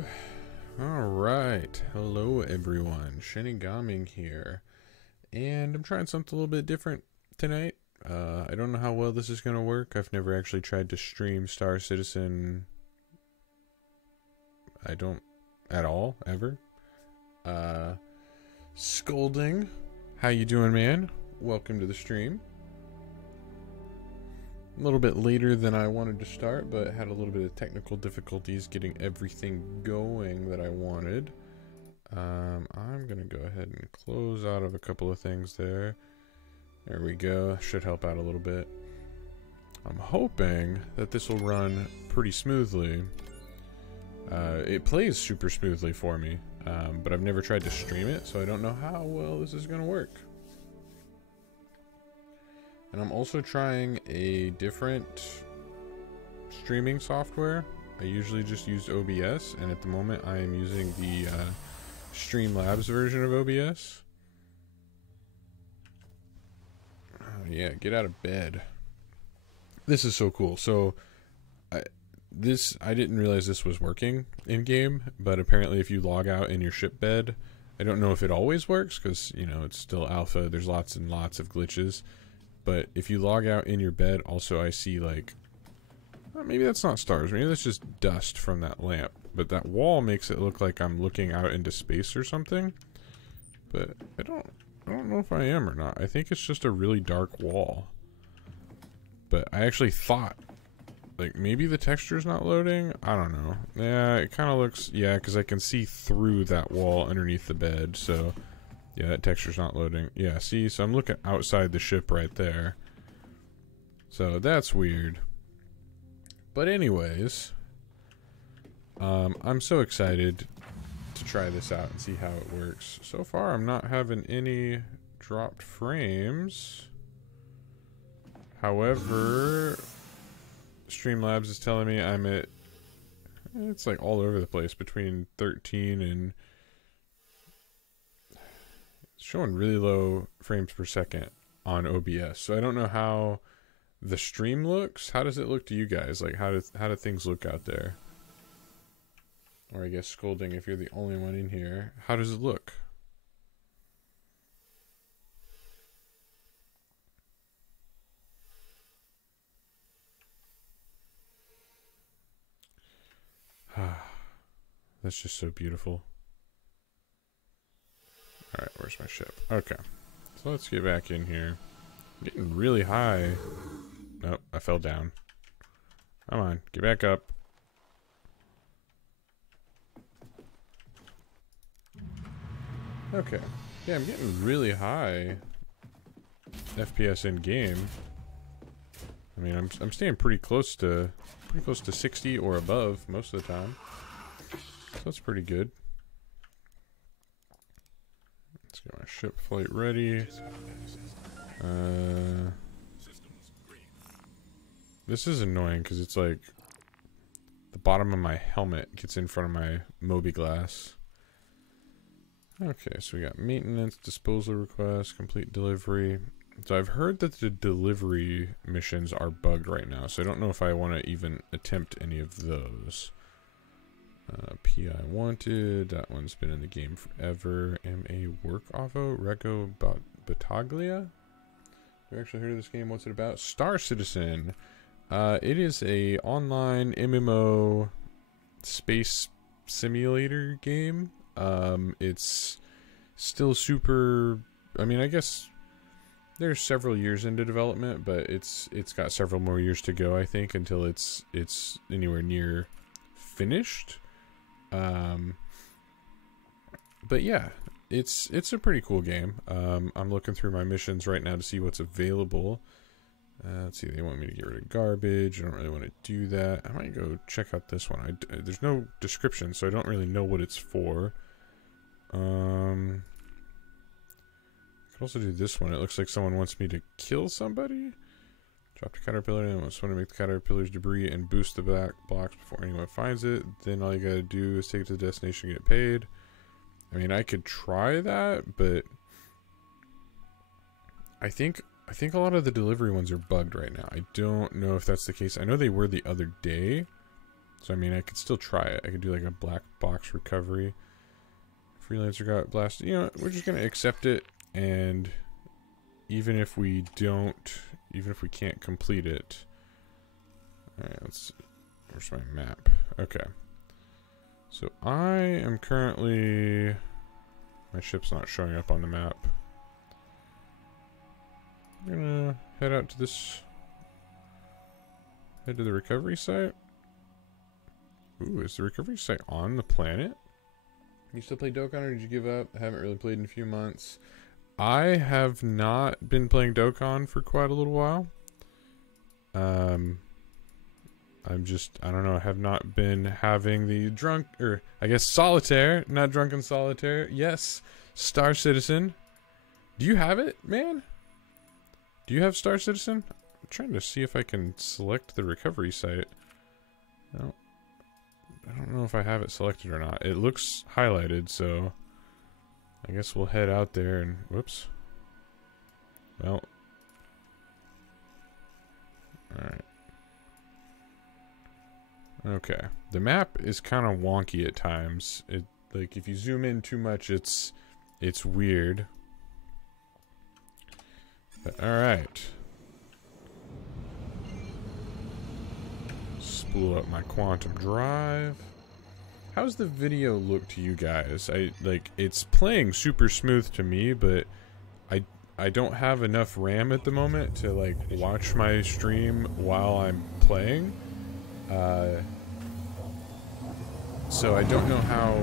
Whew. Alright, hello everyone, ShinigamiNG here, and I'm trying something a little bit different tonight. I don't know how well this is going to work. I've never actually tried to stream Star Citizen. I don't at all, ever. Scolding, how you doing, man? Welcome to the stream. A little bit later than I wanted to start, but had a little bit of technical difficulties getting everything going that I wanted. I'm gonna go ahead and close out of a couple of things there. There we go. Should help out a little bit. I'm hoping that this will run pretty smoothly. It plays super smoothly for me, but I've never tried to stream it, so I don't know how well this is gonna work. And I'm also trying a different streaming software. I usually just use OBS, and at the moment I am using the Streamlabs version of OBS. Oh, yeah, get out of bed. This is so cool. So, I didn't realize this was working in game, but apparently if you log out in your ship bed, I don't know if it always works because, you know, it's still alpha. There's lots and lots of glitches. But if you log out in your bed, also I see like, maybe that's not stars, maybe that's just dust from that lamp. But that wall makes it look like I'm looking out into space or something. But I don't know if I am or not. I think it's just a really dark wall. But I actually thought, like, maybe the texture's not loading? I don't know. Yeah, it kind of looks, yeah, because I can see through that wall underneath the bed, so... Yeah, that texture's not loading. Yeah, see? So I'm looking outside the ship right there. So that's weird. But anyways, I'm so excited to try this out and see how it works. So far, I'm not having any dropped frames. However, Streamlabs is telling me I'm at... It's like all over the place, between 13 and... showing really low frames per second on OBS, so I don't know how the stream looks. How does it look to you guys? Like, how do things look out there? Or I guess scolding if you're the only one in here. How does it look? That's just so beautiful. Alright, where's my ship? Okay. So let's get back in here. I'm getting really high. Nope, I fell down. Come on, get back up. Okay. Yeah, I'm getting really high FPS in game. I mean, I'm staying pretty close to 60 or above most of the time. So that's pretty good. Let's get my ship flight ready. This is annoying because it's like the bottom of my helmet gets in front of my Moby glass. Okay, so we got maintenance, disposal request, complete delivery. So I've heard that the delivery missions are bugged right now, so I don't know if I want to even attempt any of those. PI wanted, that one's been in the game forever. MA work ovo, Rego Battaglia. Have you actually heard of this game? What's it about? Star Citizen. It is a online MMO space simulator game. It's still super, I mean, I guess there's several years into development, but it's got several more years to go, I think, until it's anywhere near finished. But yeah, it's a pretty cool game. I'm looking through my missions right now to see what's available. Let's see, they want me to get rid of garbage. I don't really want to do that. I might go check out this one. There's no description, so I don't really know what it's for. I could also do this one. It looks like someone wants me to kill somebody. Drop the caterpillar and wants someone to make the caterpillar's debris and boost the back blocks before anyone finds it. Then all you gotta do is take it to the destination and get paid. I mean, I could try that, but I think a lot of the delivery ones are bugged right now. I don't know if that's the case. I know they were the other day, So I mean, I could still try it. I could do like a black box recovery. Freelancer got blasted. You know, we're just gonna accept it, and even if we can't complete it. Alright, let's. Where's my map? Okay. So I am currently. My ship's not showing up on the map. I'm gonna head out to this. Head to the recovery site. Ooh, is the recovery site on the planet? You still play Dokkan, or did you give up? I haven't really played in a few months. I have not been playing Dokkan for quite a little while. I don't know, I have not been having the solitaire, not drunken solitaire. Yes, Star Citizen. Do you have it, man? Do you have Star Citizen? I'm trying to see if I can select the recovery site. No. I don't know if I have it selected or not. It looks highlighted, so I guess we'll head out there and whoops. Well. Alright. Okay. The map is kind of wonky at times. It like if you zoom in too much it's weird. But alright. Spool up my quantum drive. How's the video look to you guys? It's playing super smooth to me, but I don't have enough RAM at the moment to like watch my stream while I'm playing. So I don't know how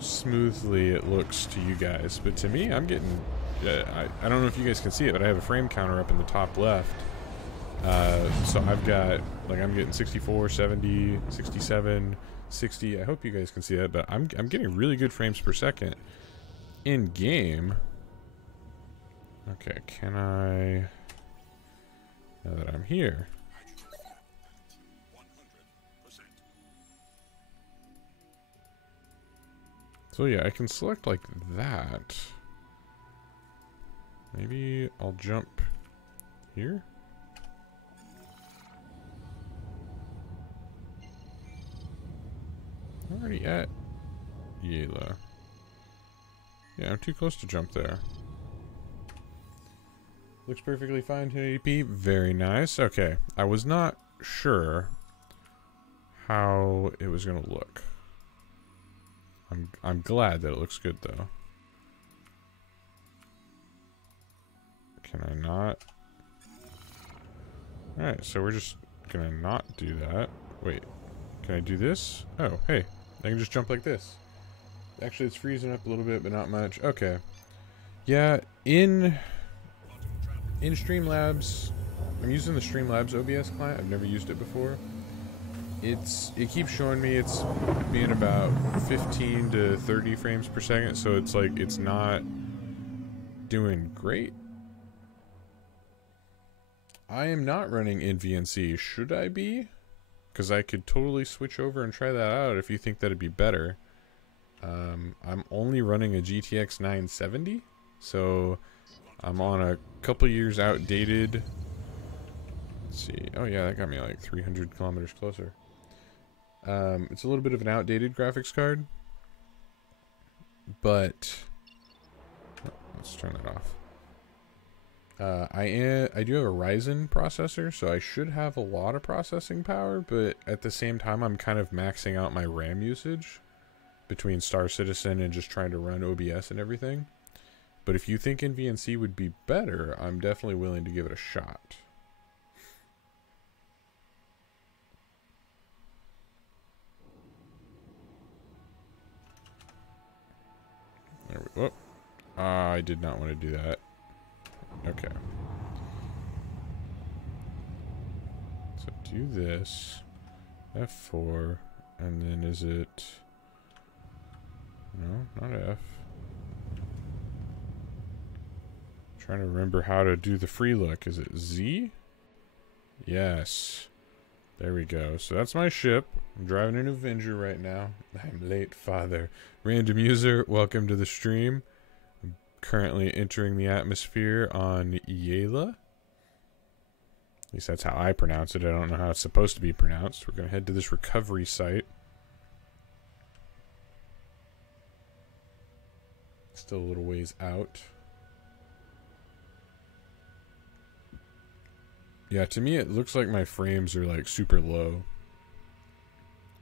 smoothly it looks to you guys, but to me, I'm getting. I don't know if you guys can see it, but I have a frame counter up in the top left. So I've got I'm getting 64, 70, 67, 60. I hope you guys can see that, but I'm getting really good frames per second in game. Okay, can I? Now that I'm here. So yeah, I can select like that. Maybe I'll jump here. I'm already at Yela. Yeah, I'm too close to jump there. Looks perfectly fine, 1080p. Very nice. Okay, I was not sure how it was gonna look. I'm glad that it looks good though. Can I not? Alright, so we're just gonna not do that. Wait, can I do this? Oh, hey, I can just jump like this. Actually, it's freezing up a little bit, but not much. Okay. Yeah, in Streamlabs, I'm using the Streamlabs OBS client. I've never used it before. It keeps showing me it's being about 15 to 30 frames per second, so it's like it's not doing great. I am not running NVNC. Should I be? Because I could totally switch over and try that out if you think that'd be better. I'm only running a GTX 970, so I'm on a couple years outdated. Let's see. Oh yeah, that got me like 300 kilometers closer. It's a little bit of an outdated graphics card, but let's turn that off. I do have a Ryzen processor, so I should have a lot of processing power, but at the same time I'm kind of maxing out my RAM usage between Star Citizen and just trying to run OBS and everything. But if you think NVNC would be better, I'm definitely willing to give it a shot. There we go. I did not want to do that. Okay. So do this. F4. And then is it... No, not F. Trying to remember how to do the free look. Is it Z? Yes. There we go. So that's my ship. I'm driving an Avenger right now. I'm late, father. Random user, welcome to the stream. I'm currently entering the atmosphere on Yela. At least that's how I pronounce it. I don't know how it's supposed to be pronounced. We're going to head to this recovery site. Still a little ways out. Yeah, to me it looks like my frames are like super low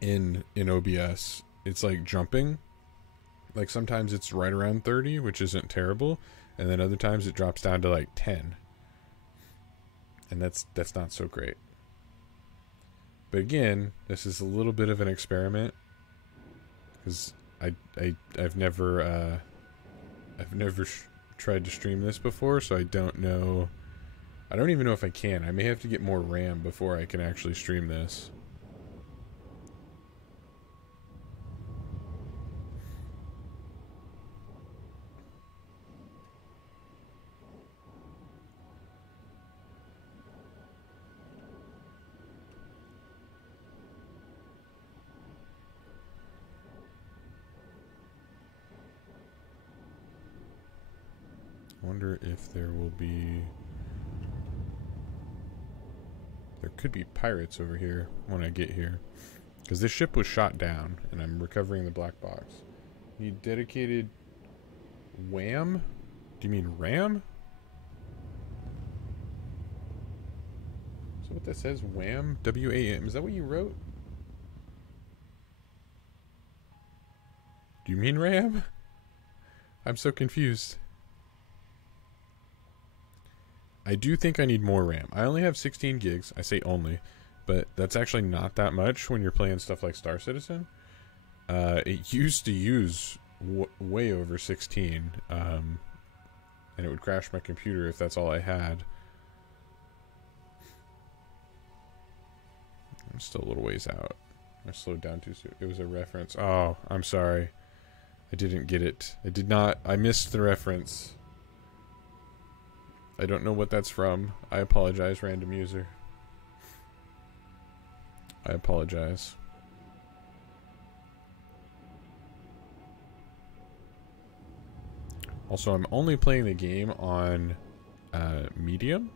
in OBS. It's like jumping. Like sometimes it's right around 30, which isn't terrible, and then other times it drops down to like 10. And that's not so great. But again, this is a little bit of an experiment because I've never tried to stream this before, so I don't know. I don't even know if I can. I may have to get more RAM before I can actually stream this. I wonder if there will be... There could be pirates over here when I get here. Because this ship was shot down, and I'm recovering the black box. Need dedicated... WAM? Do you mean RAM? Is that what that says? WAM? W-A-M. Is that what you wrote? Do you mean RAM? I'm so confused. I do think I need more RAM. I only have 16 gigs. I say only, but that's actually not that much when you're playing stuff like Star Citizen. It used to use way over 16, and it would crash my computer if that's all I had. I'm still a little ways out. I slowed down too soon. It was a reference. Oh, I'm sorry. I didn't get it. I did not. I missed the reference. I don't know what that's from. I apologize, random user. I apologize. Also, I'm only playing the game on medium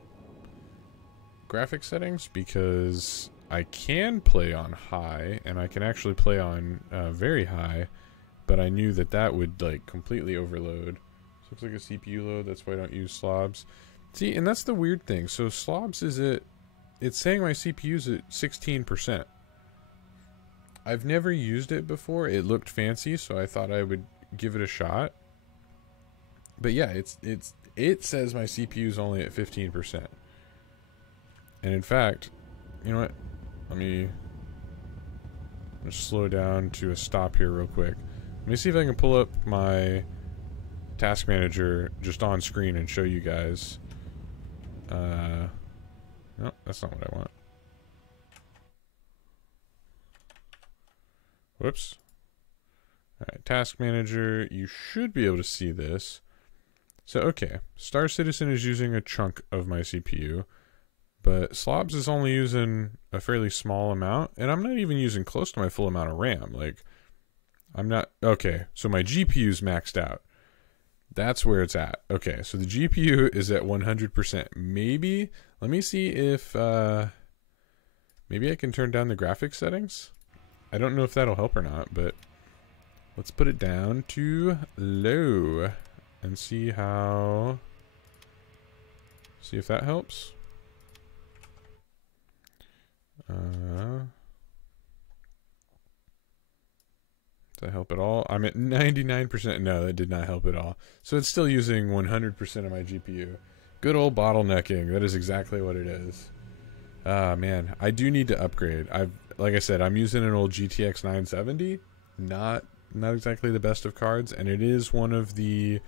graphics settings because I can play on high, and I can actually play on very high, but I knew that that would like completely overload. Looks like a CPU load. That's why I don't use slobs. See, and that's the weird thing. So slobs is it's saying my CPU's at 16%. I've never used it before. It looked fancy, so I thought I would give it a shot. But yeah, it says my CPU's only at 15%. And in fact, you know what? Let me just slow down to a stop here real quick. Let me see if I can pull up my task manager just on screen and show you guys. No, that's not what I want. Whoops. Alright, task manager, you should be able to see this. So, okay, Star Citizen is using a chunk of my CPU, but Slobs is only using a fairly small amount, and I'm not even using close to my full amount of RAM. Like, I'm not... Okay, so my GPU's maxed out. That's where it's at. Okay, so the GPU is at 100%. Maybe, let me see if, maybe I can turn down the graphics settings. I don't know if that'll help or not, but let's put it down to low and see how, see if that helps. Does that help at all? I'm at 99%. No, that did not help at all. So it's still using 100% of my GPU. Good old bottlenecking. That is exactly what it is. Ah, man. I do need to upgrade. Like I said, I'm using an old GTX 970. Not exactly the best of cards, and it is one of the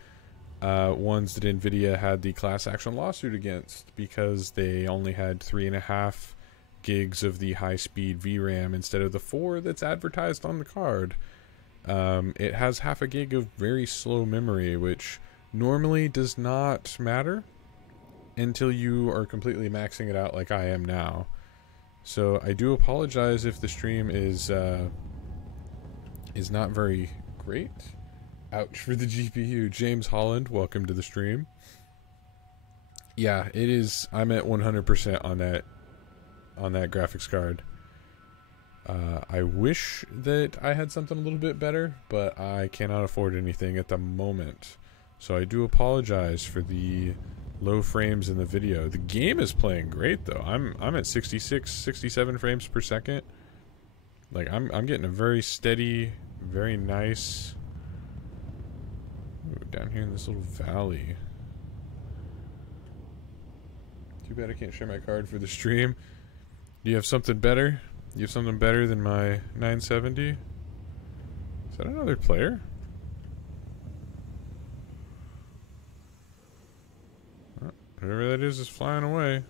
ones that NVIDIA had the class action lawsuit against because they only had 3.5 gigs of the high-speed VRAM instead of the 4 that's advertised on the card. It has 0.5 gig of very slow memory, which normally does not matter until you are completely maxing it out like I am now. So I do apologize if the stream is not very great. Ouch for the GPU. James Holland, welcome to the stream. Yeah, it is. I'm at 100% on that on that graphics card. I wish that I had something a little bit better, but I cannot afford anything at the moment. So I do apologize for the low frames in the video. The game is playing great though. I'm at 66, 67 frames per second. Like I'm getting a very steady, very nice. Ooh, down here in this little valley. Too bad I can't share my card for the stream. Do you have something better? You have something better than my 970? Is that another player? Oh, whatever that is flying away.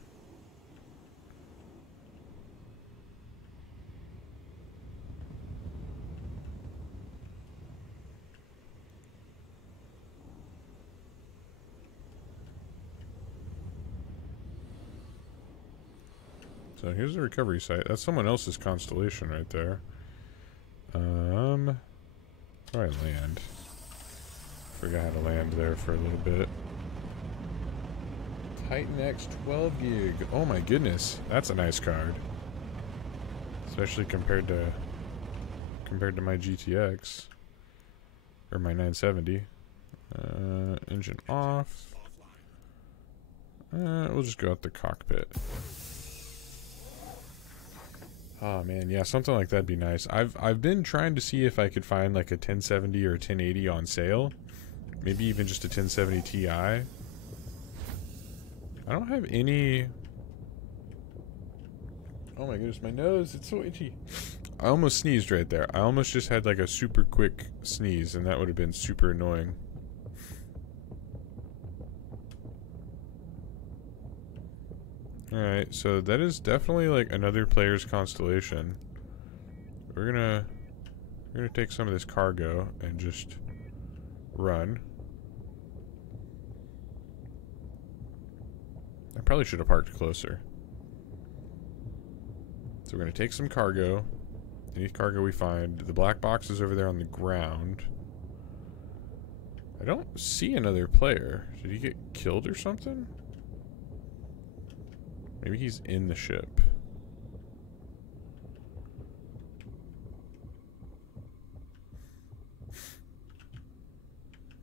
So here's the recovery site. That's someone else's constellation right there. Where do I land? Forgot how to land there for a little bit. Titan X 12 gig. Oh my goodness, that's a nice card. Especially compared to my GTX or my 970. Engine off. We'll just go out the cockpit. Oh man, yeah, something like that'd be nice. I've been trying to see if I could find like a 1070 or a 1080 on sale. Maybe even just a 1070 Ti. I don't have any. Oh my goodness, my nose, it's so itchy. I almost sneezed right there. I almost just had like a super quick sneeze, and that would have been super annoying. Alright, so that is definitely like another player's constellation. We're gonna take some of this cargo and just run. I probably should have parked closer. So we're gonna take some cargo. Any cargo we find. The black box is over there on the ground. I don't see another player. Did he get killed or something? Maybe he's in the ship.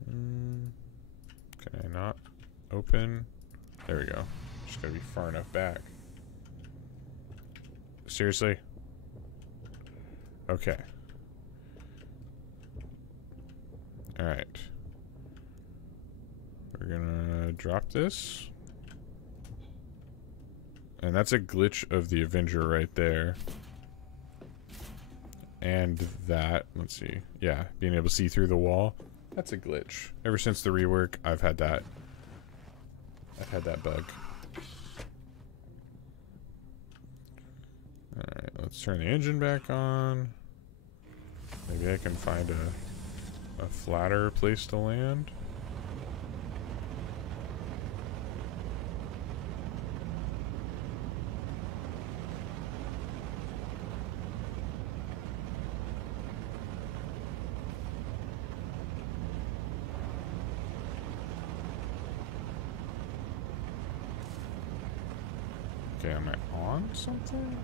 Can I not open? There we go. Just gotta be far enough back. Seriously? Okay. Alright. We're gonna drop this. And that's a glitch of the Avenger right there. And that, let's see. Yeah, being able to see through the wall. That's a glitch. Ever since the rework, I've had that. I've had that bug. Alright, let's turn the engine back on. Maybe I can find a flatter place to land. Okay, am I on something?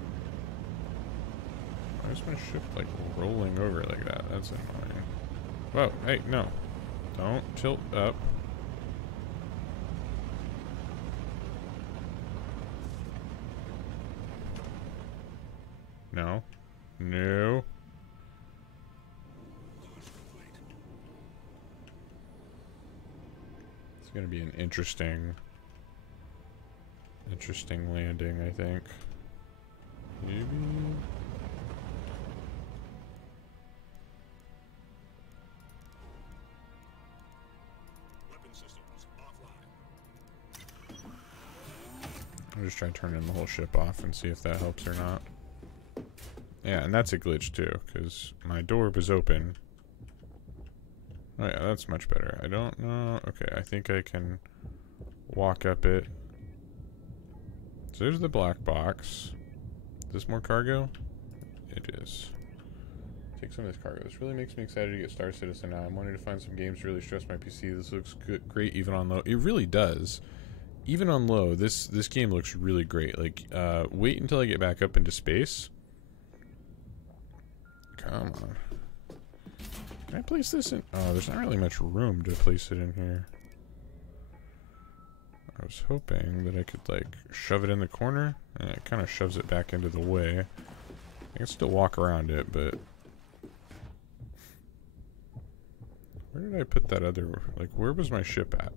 Why is my ship like rolling over like that? That's annoying. Whoa, hey, no. Don't tilt up. No. No. It's gonna be an interesting landing, I think. Maybe. Weapon systems offline. I'm just trying to turn in the whole ship off and see if that helps or not. Yeah, and that's a glitch too, because my door was open. Oh yeah, that's much better. I don't know. Okay, I think I can walk up it. So there's the black box. Is this more cargo? It is. Take some of this cargo. This really makes me excited to get Star Citizen now. I'm wanting to find some games to really stress my PC. This looks good, great even on low. It really does. even on low, this game looks really great. Like, wait until I get back up into space. Come on. Can I place this in? Oh, there's not really much room to place it in here. I was hoping that I could, like, shove it in the corner, and it kind of shoves it back into the way. I can still walk around it, but... Where did I put that other... Like, where was my ship at?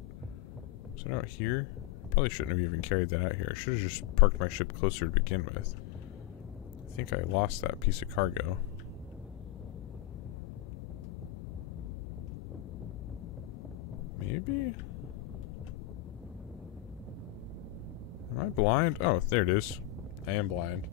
Was it out here? Probably shouldn't have even carried that out here. I should have just parked my ship closer to begin with. I think I lost that piece of cargo. Maybe? Am I blind? Oh, there it is. I am blind.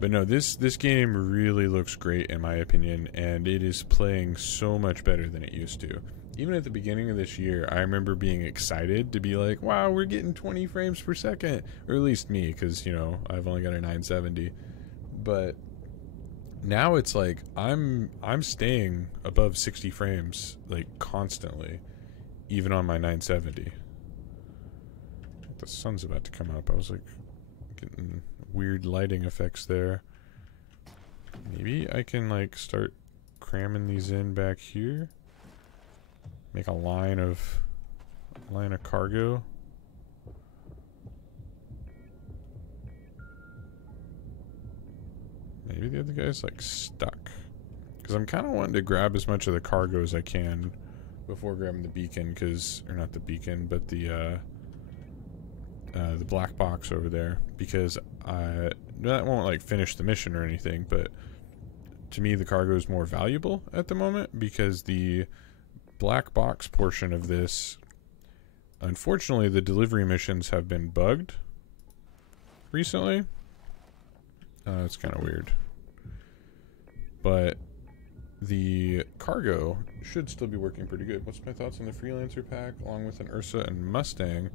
But no, this game really looks great in my opinion, and it is playing so much better than it used to. Even at the beginning of this year, I remember being excited to be like, wow, we're getting 20 frames per second. Or at least me, because, you know, I've only got a 970. But now it's like, I'm staying above 60 frames, like, constantly. Even on my 970. The sun's about to come up. I was like, getting weird lighting effects there. Maybe I can, like, start cramming these in back here. Make a line of cargo. Maybe the other guy's like stuck. Because I'm kind of wanting to grab as much of the cargo as I can before grabbing the beacon, or not the beacon, but the black box over there, because that won't like finish the mission or anything, but to me the cargo is more valuable at the moment, because the black box portion of this, unfortunately the delivery missions have been bugged recently. It's kind of weird, but the cargo should still be working pretty good. What's my thoughts on the Freelancer pack along with an Ursa and Mustang?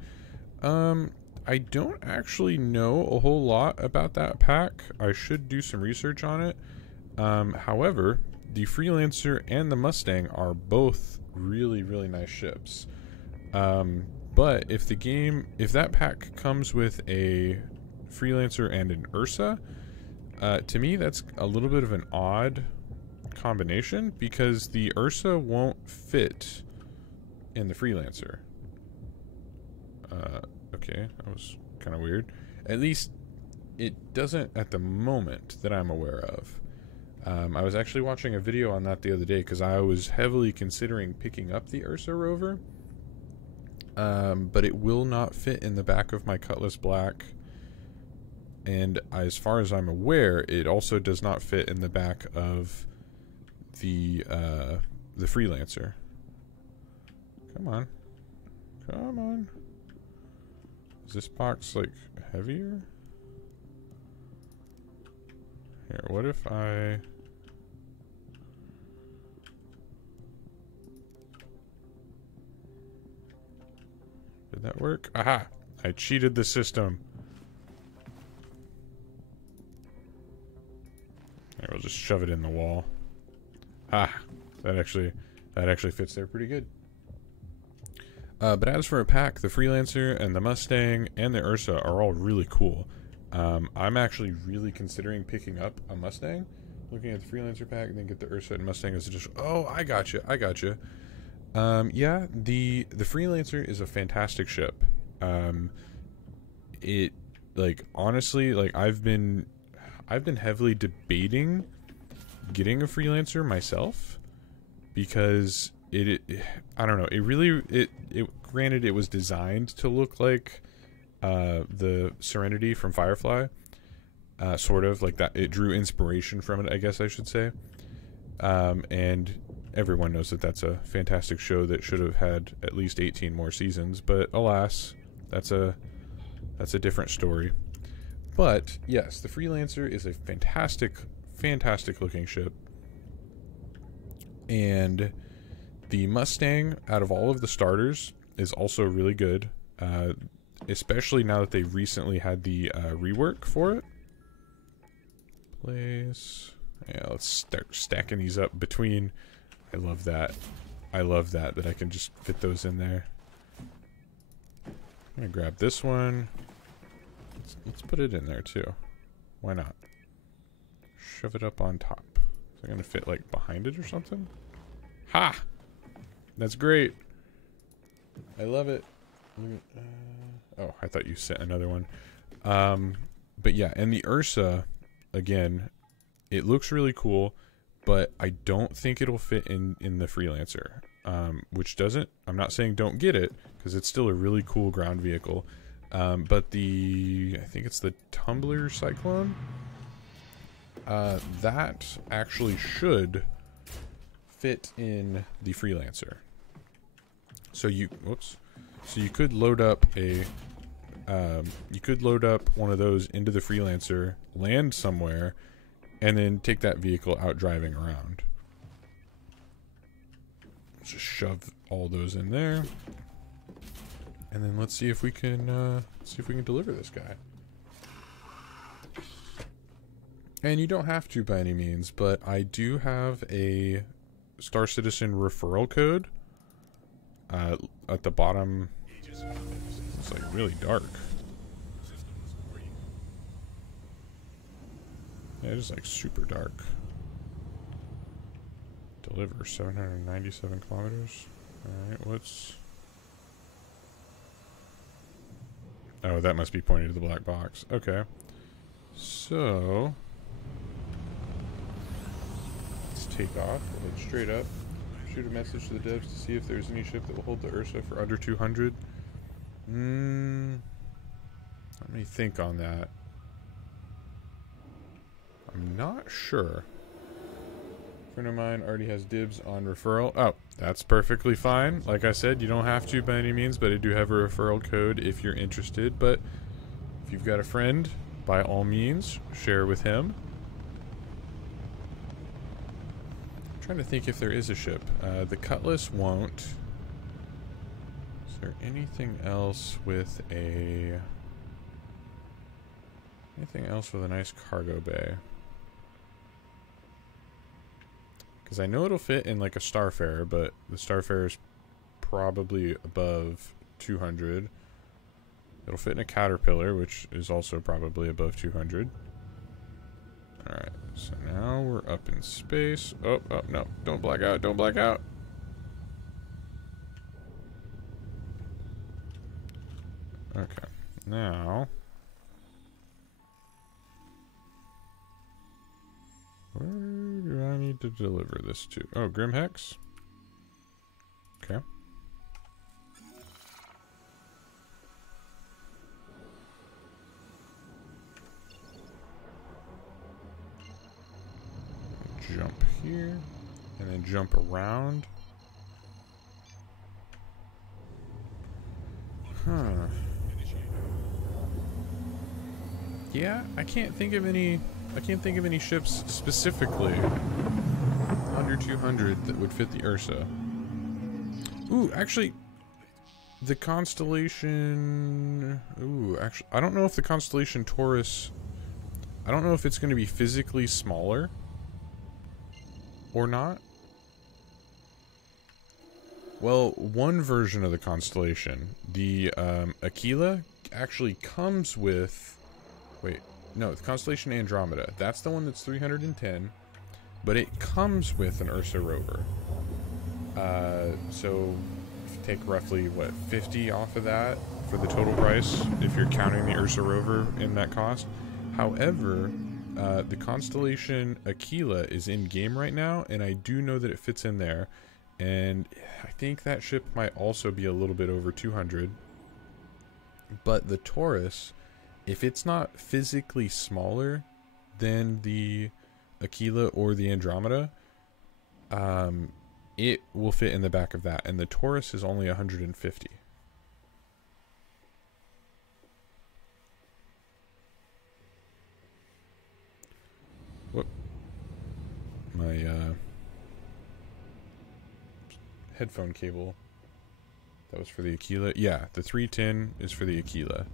I don't actually know a whole lot about that pack. I should do some research on it. However, the Freelancer and the Mustang are both really, really nice ships. But if that pack comes with a Freelancer and an Ursa, to me that's a little bit of an odd combination, because the Ursa won't fit in the Freelancer. Okay, that was kind of weird. At least it doesn't at the moment that I'm aware of. I was actually watching a video on that the other day, because I was heavily considering picking up the Ursa rover, but it will not fit in the back of my Cutlass Black, and as far as I'm aware, it also does not fit in the back of the Freelancer. Come on. Come on. Is this box, like, heavier? Here, what if I... Did that work? Aha! I cheated the system. Here, we'll just shove it in the wall. Ah! That actually fits there pretty good. But as for a pack, the Freelancer and the Mustang and the Ursa are all really cool. I'm actually really considering picking up a Mustang. Looking at the Freelancer pack, and then get the Ursa and Mustang as a just. Oh, I gotcha. Yeah, the Freelancer is a fantastic ship. It, like, honestly, like, I've been heavily debating getting a Freelancer myself, because I don't know, granted, it was designed to look like the Serenity from Firefly, sort of like that. It drew inspiration from it, I guess I should say. And everyone knows that that's a fantastic show that should have had at least 18 more seasons, but alas, that's a different story. But yes, the Freelancer is a fantastic looking ship, and the Mustang, out of all of the starters, is also really good, especially now that they recently had the rework for it. Place. Yeah, let's start stacking these up between. I love that. I can just fit those in there. I'm gonna grab this one. Let's put it in there too. Why not? Shove it up on top. Is it gonna fit like behind it or something? Ha! That's great. I love it. Oh, I thought you sent another one. But yeah, and the Ursa, again, it looks really cool, but I don't think it'll fit in the Freelancer. Which doesn't, I'm not saying don't get it, because it's still a really cool ground vehicle. But I think it's the Tumbler Cyclone. That actually should fit in the Freelancer. So you could load up one of those into the Freelancer, land somewhere, and then take that vehicle out driving around. Just shove all those in there, and then let's see if we can deliver this guy. And you don't have to by any means, but I do have a Star Citizen referral code at the bottom. It's like really dark. Yeah, it is like super dark. Deliver 797 kilometers. Alright, what's... Oh, that must be pointing to the black box. Okay. So... let's take off. Head straight up. Shoot a message to the devs to see if there's any ship that will hold the Ursa for under 200. Let me think on that. I'm not sure. A friend of mine already has dibs on referral. Oh, that's perfectly fine. Like I said, you don't have to by any means, but I do have a referral code if you're interested. But if you've got a friend, by all means, share with him. I'm trying to think if there is a ship. The Cutlass won't. Is there anything else with a... anything else with a nice cargo bay? Because I know it'll fit in like a Starfarer, but the Starfarer is probably above 200. It'll fit in a Caterpillar, which is also probably above 200. Alright, so now we're up in space. Oh, no. Don't black out. Don't black out. Okay. Now... where do I need to deliver this to? Oh, Grimhex? Okay. Jump here, and then jump around. Huh. Yeah, I can't think of any ships specifically under 200 that would fit the Ursa. Ooh, actually, the Constellation... ooh, actually, I don't know if the Constellation Taurus... I don't know if it's going to be physically smaller or not. Well, one version of the Constellation, the Aquila, actually comes with... wait. No, the Constellation Andromeda. That's the one that's 310, but it comes with an Ursa rover. So if you take roughly, what, 50 off of that for the total price, if you're counting the Ursa rover in that cost. However, the Constellation Aquila is in game right now, and I do know that it fits in there. And I think that ship might also be a little bit over 200. But the Taurus... if it's not physically smaller than the Aquila or the Andromeda, it will fit in the back of that. And the Taurus is only 150. Whoop. My headphone cable. That was for the Aquila. Yeah, the 310 is for the Aquila.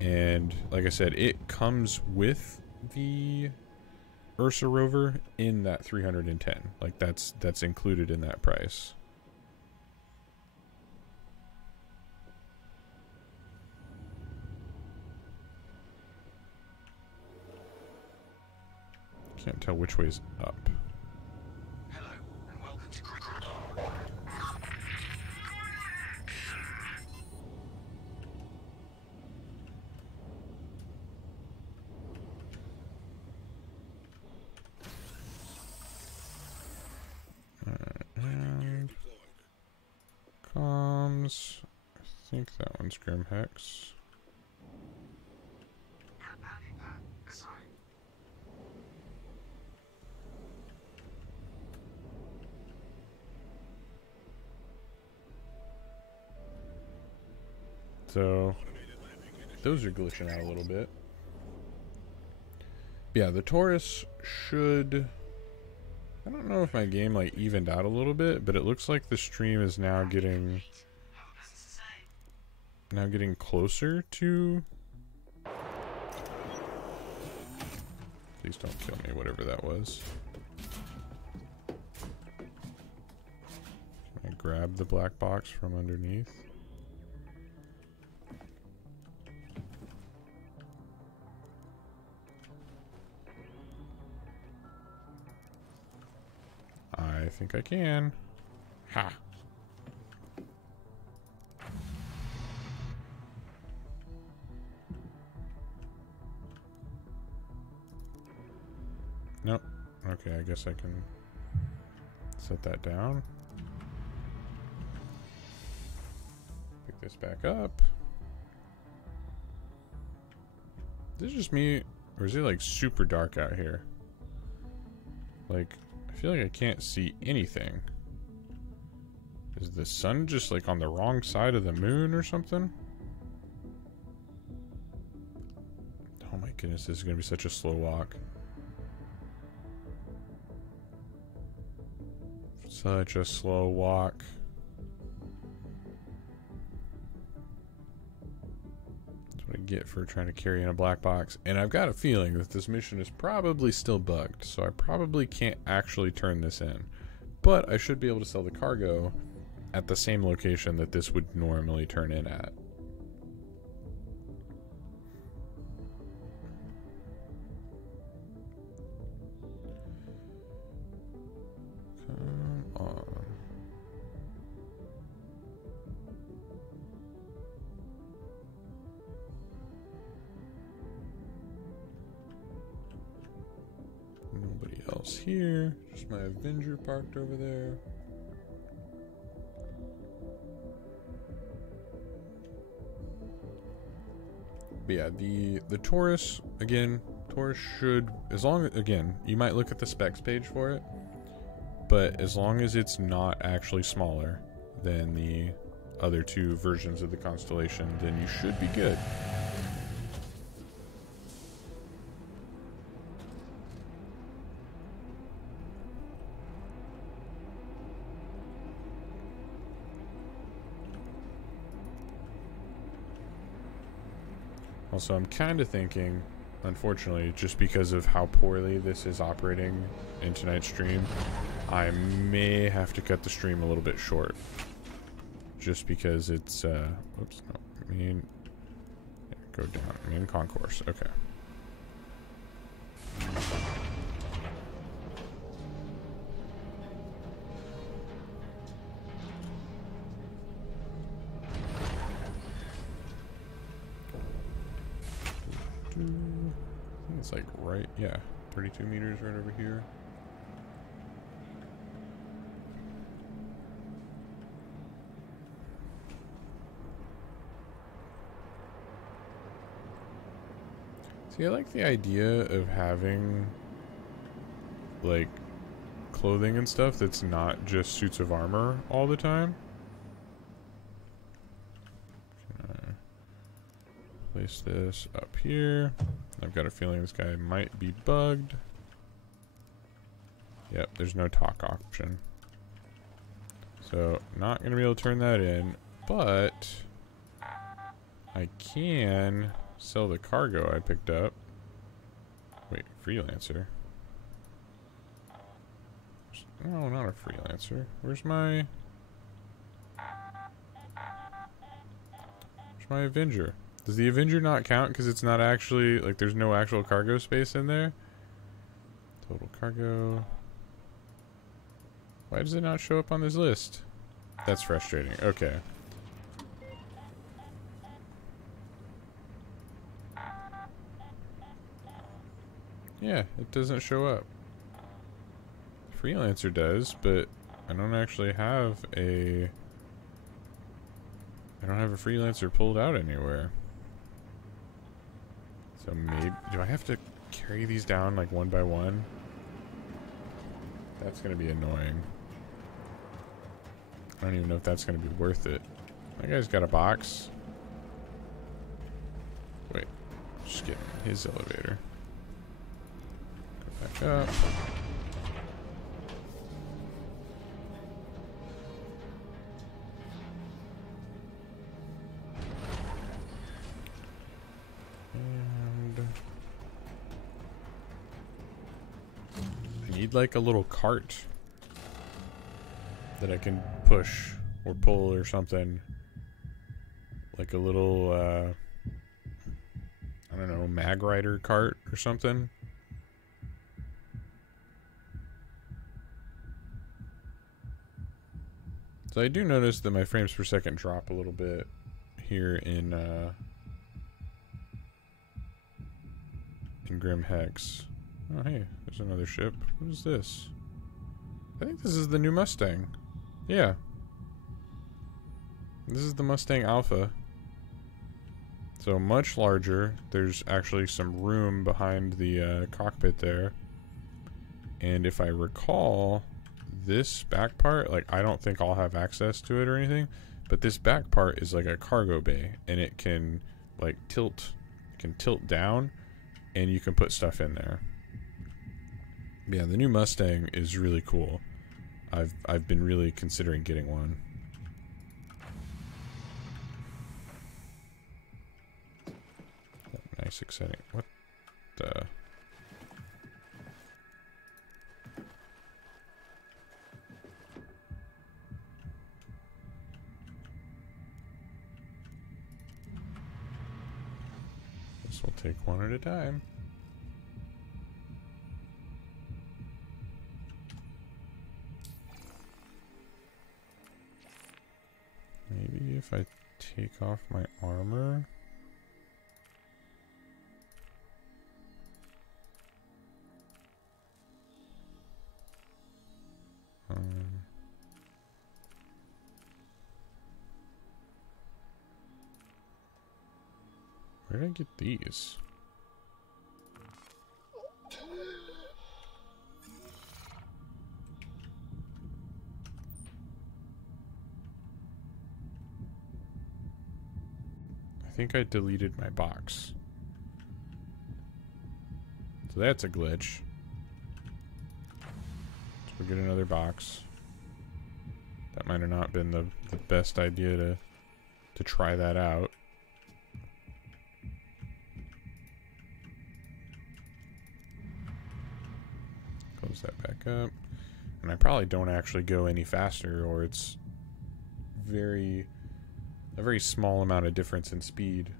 And like I said, it comes with the Ursa rover in that 310. Like that's included in that price. Can't tell which way's up. Hello, and welcome to And comms. I think that one's Grim Hex. So those are glitching out a little bit. Yeah, the Taurus should... I don't know if my game like evened out a little bit, but it looks like the stream is now getting closer to... Please don't kill me, whatever that was. Can I grab the black box from underneath? I think I can. Ha! Nope. Okay, I guess I can set that down. Pick this back up. Is this just me, or is it like super dark out here? Like, I feel like I can't see anything. Is the sun just like on the wrong side of the moon or something? Oh my goodness, this is gonna be such a slow walk. Such a slow walk. That's what I get for trying to carry in a black box. And I've got a feeling that this mission is probably still bugged, so I probably can't actually turn this in. But I should be able to sell the cargo at the same location that this would normally turn in at. Come on. Nobody else here. Just my Avenger parked over there. But yeah, the Taurus, again, Taurus should, as long as, again, you might look at the specs page for it, but as long as it's not actually smaller than the other two versions of the Constellation, then you should be good. Also, I'm kind of thinking, unfortunately, just because of how poorly this is operating in tonight's stream, I may have to cut the stream a little bit short. Just because it's, oops, no, main, yeah, go down, main concourse, okay. I think it's like right, yeah, 32 meters right over here. See, I like the idea of having like clothing and stuff that's not just suits of armor all the time. Place this up here. I've got a feeling this guy might be bugged. Yep, there's no talk option. So, not going to be able to turn that in, but I can sell the cargo I picked up. Wait, freelancer? No, not a freelancer. Where's my Avenger? Does the Avenger not count because it's not actually, like, there's no actual cargo space in there? Total cargo. Why does it not show up on this list? That's frustrating. Okay. Yeah, it doesn't show up. Freelancer does, but I don't actually have a... I don't have a freelancer pulled out anywhere. So maybe... Do I have to carry these down like one by one? That's going to be annoying. I don't even know if that's going to be worth it. That guy's got a box. Wait. Just get in his elevator. Go back up. And I need like a little cart that I can push or pull or something. Like a little, I don't know, mag rider cart or something. So I do notice that my frames per second drop a little bit here in Grim Hex. Oh hey, there's another ship. What is this? I think this is the new Mustang. Yeah. This is the Mustang Alpha. So much larger. There's actually some room behind the cockpit there. And if I recall, this back part, like I don't think I'll have access to it or anything, but this back part is like a cargo bay, and it can like tilt, down, and you can put stuff in there. Yeah, the new Mustang is really cool. I've been really considering getting one. Nice, exciting. What the? This will take one at a time. Maybe if I take off my armor. Where did I get these? I think I deleted my box. So that's a glitch. So we get another box. That might have not been the best idea to try that out. Close that back up. And I probably don't actually go any faster, or it's a very small amount of difference in speed.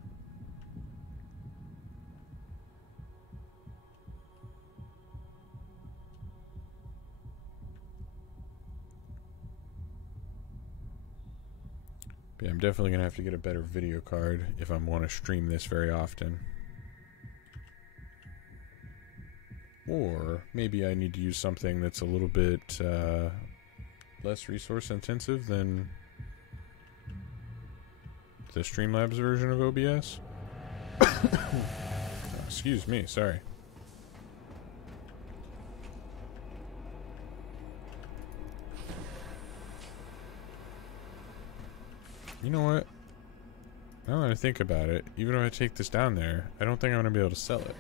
But yeah, I'm definitely going to have to get a better video card if I want to stream this very often. Or maybe I need to use something that's a little bit less resource intensive than the Streamlabs version of OBS. Excuse me, sorry. You know what? Now that I think about it, even if I take this down there, I don't think I'm going to be able to sell it.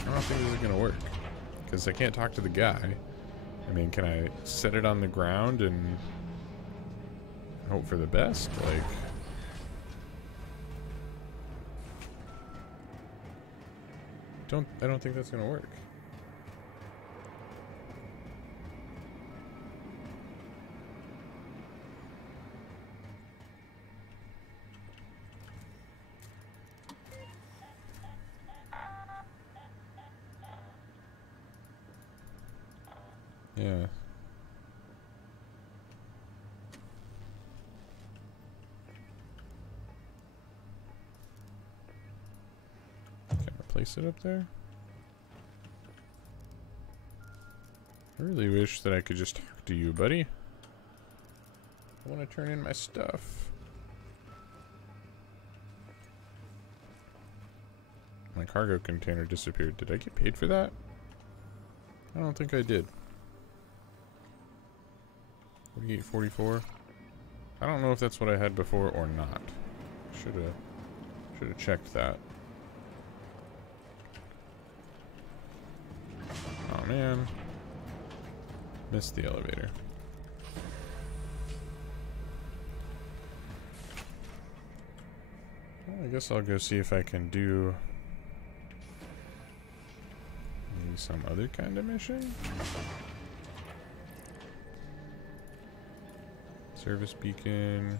I don't think this is going to work. Because I can't talk to the guy. I mean, can I set it on the ground and hope for the best? Like... I don't think that's going to work. Yeah. Can I place it up there? I really wish that I could just talk to you, buddy. I want to turn in my stuff. My cargo container disappeared. Did I get paid for that? I don't think I did. 48.44. I don't know if that's what I had before or not. Should have checked that. Oh man. Missed the elevator. Well, I guess I'll go see if I can do maybe some other kind of mission. Service beacon.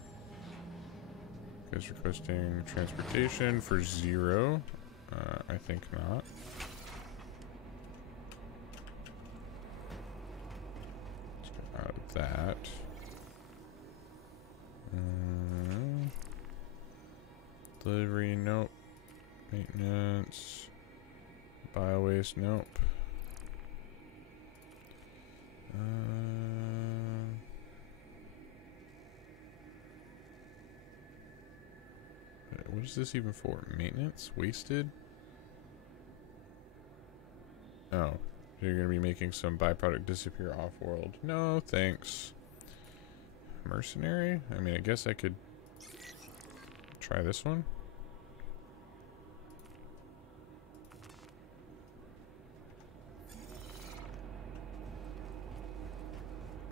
Guys requesting transportation for 0. I think not. Let's get out of that. Delivery, nope. Maintenance. Bio-waste, nope. What is this even for? Maintenance? Wasted? Oh. You're gonna be making some byproduct disappear off-world. No, thanks. Mercenary? I mean, I guess I could try this one.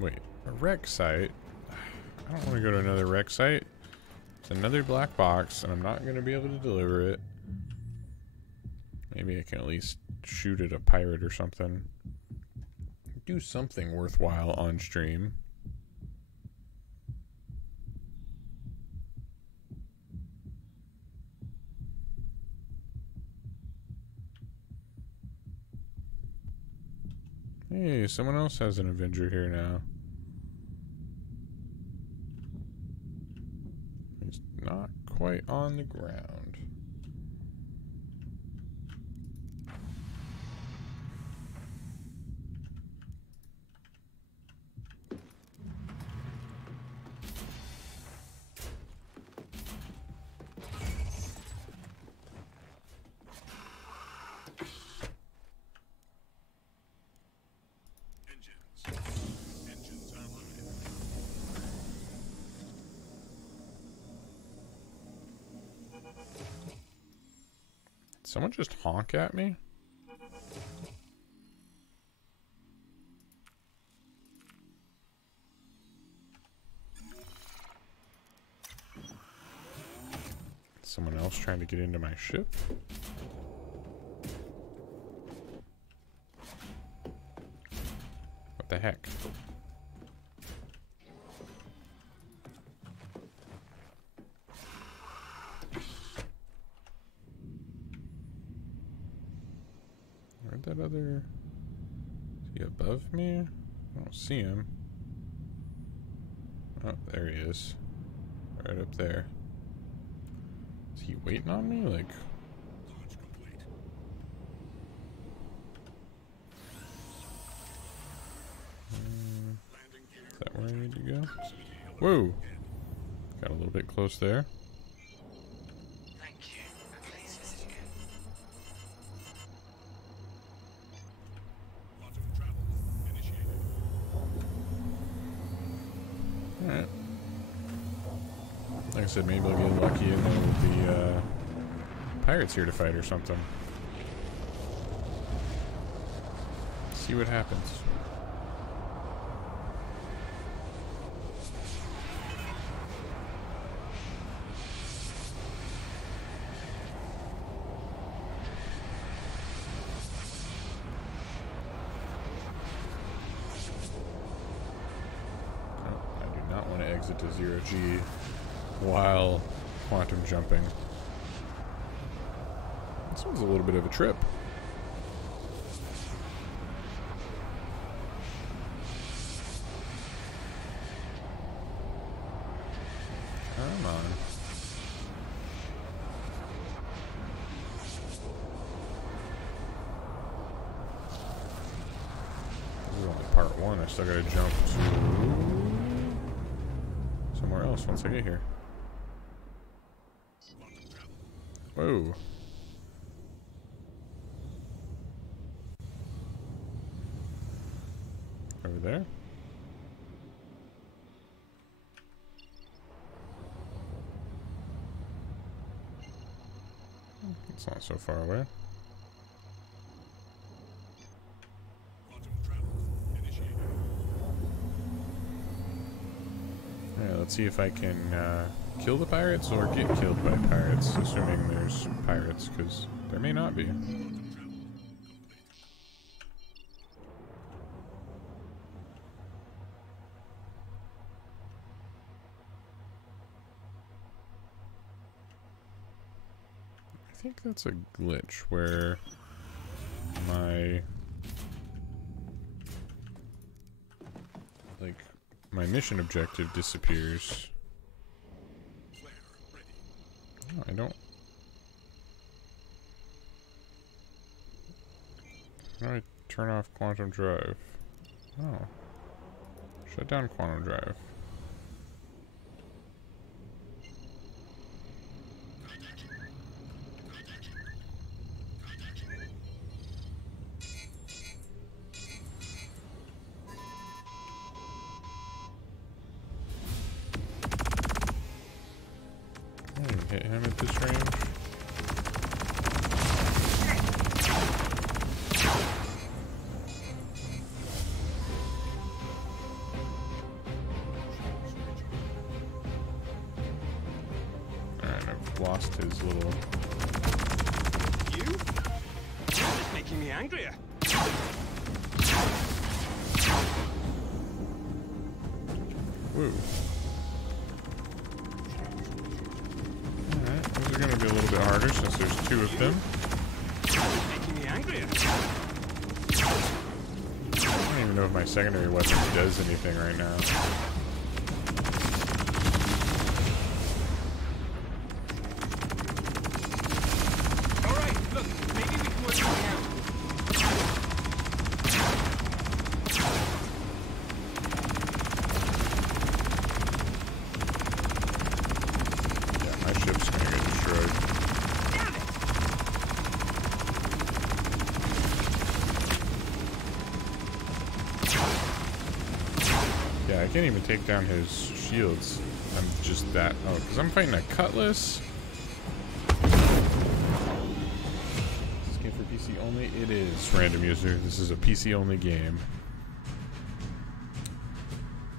Wait, a wreck site? I don't want to go to another wreck site. It's another black box, and I'm not going to be able to deliver it. Maybe I can at least shoot at a pirate or something. Do something worthwhile on stream. Hey, someone else has an Avenger here now. He's not quite on the ground. Someone just honk at me? Someone else trying to get into my ship? What the heck? That other... Is he above me? I don't see him. Oh, there he is. Right up there. Is he waiting on me? Like... is that where I need to go? Whoa! Got a little bit close there. Alright. Like I said, maybe I'll get lucky and then the pirates here to fight or something. See what happens. Exit to 0G while quantum jumping. This one's a little bit of a trip. part 1. I still gotta jump to somewhere else once I get here. Whoa. Over there? It's not so far away. Yeah, let's see if I can kill the pirates or get killed by pirates, assuming there's pirates, because there may not be. I think that's a glitch where my mission objective disappears. Oh, I don't. How do I turn off quantum drive? Oh. Shut down quantum drive. Hit him at this range. Alright, I've lost his little... You? You're just making me angrier. Woo. Alright, those are gonna be a little bit harder since there's 2 of them. Making me angrier. I don't even know if my secondary weapon does anything right now. Alright, look, maybe we can work something out. Yeah, my ship's gonna get destroyed. Damn it! Yeah, I can't even take down his shields. I'm just that... Oh, because I'm fighting a cutlass? Is this game for PC only? It is, random user. This is a PC only game.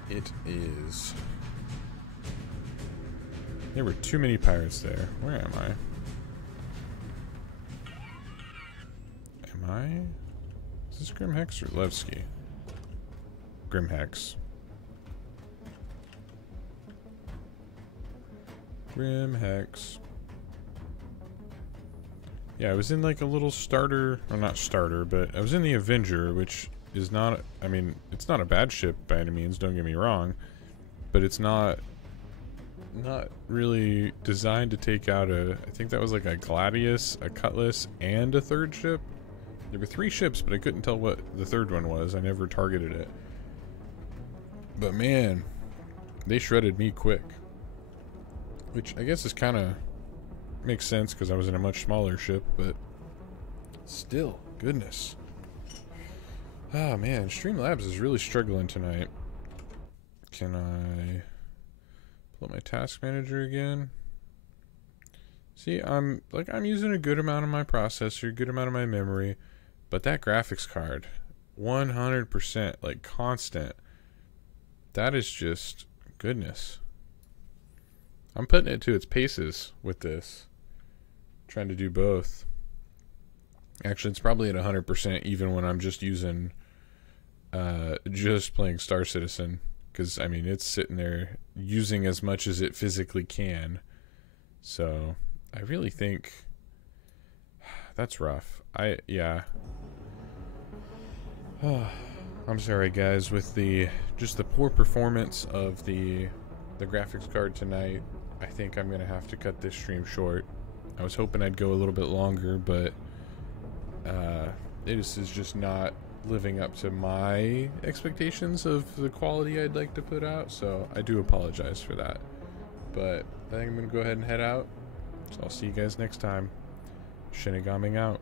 It is. There were too many pirates there. Where am I? Am I? Is this Grim Hex or Levski? Grim Hex. Grim Hex. Yeah, I was in like a little starter, or not starter, but I was in the Avenger, which is not, I mean, it's not a bad ship by any means, don't get me wrong, but it's not really designed to take out I think that was like a Gladius, a Cutlass, and a third ship. There were 3 ships, but I couldn't tell what the third one was. I never targeted it. But man, they shredded me quick. Which I guess is kind of makes sense because I was in a much smaller ship, but still, goodness. Ah man, Streamlabs is really struggling tonight. Can I pull up my task manager again? See, I'm using a good amount of my processor, a good amount of my memory, but that graphics card, 100%, like constant. That is just goodness. I'm putting it to its paces with this. Trying to do both. Actually, it's probably at 100% even when I'm just using, just playing Star Citizen. Because, I mean, it's sitting there using as much as it physically can. So, I really think that's rough. Yeah. I'm sorry, guys, with just the poor performance of the graphics card tonight. I think I'm gonna have to cut this stream short. I was hoping I'd go a little bit longer, but this is just not living up to my expectations of the quality I'd like to put out, so I do apologize for that. But I think I'm going to go ahead and head out, so I'll see you guys next time. ShinigamiNG out.